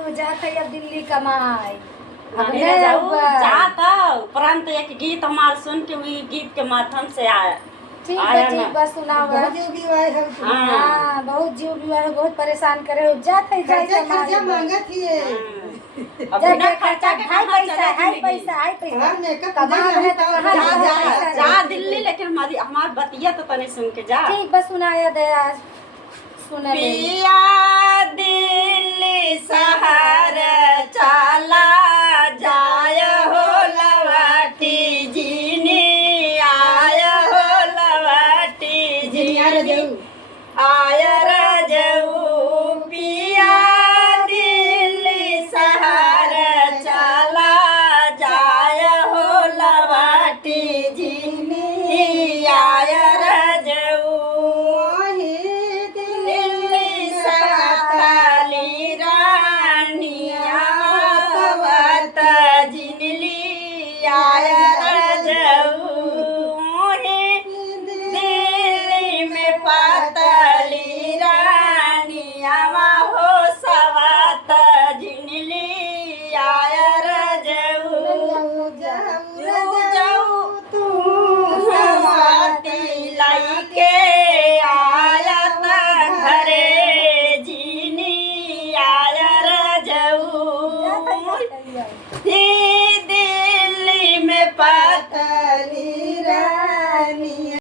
बाबू जात है अब दिल्ली कमाई। अब नहीं नहीं जाऊ हुआ। जाता उपरांत एक गीत हमार सुन के वही गीत के माध्यम से आया ठीक बा सुनाओ। बहुत जीव भी आए है तुम। हाँ। हाँ बहुत जीव भी है, बहुत परेशान करे हो। जात है जाए खर्चा कमाई। खर्चा मांगा थी ये। अब जब बिना देखा खर्चा के हाय कहाँ पैसा चले हाय जिंदगी? पैसा हाय पैसा घर में का कमा पूजा रहे नहीं तो था। कहाँ जा जा जा पैसा जा दे। दिल्ली, लेकिन हमार बतिया तो तने सुन के जा। ठीक बस सुनाया दे आज सुने ले। पिया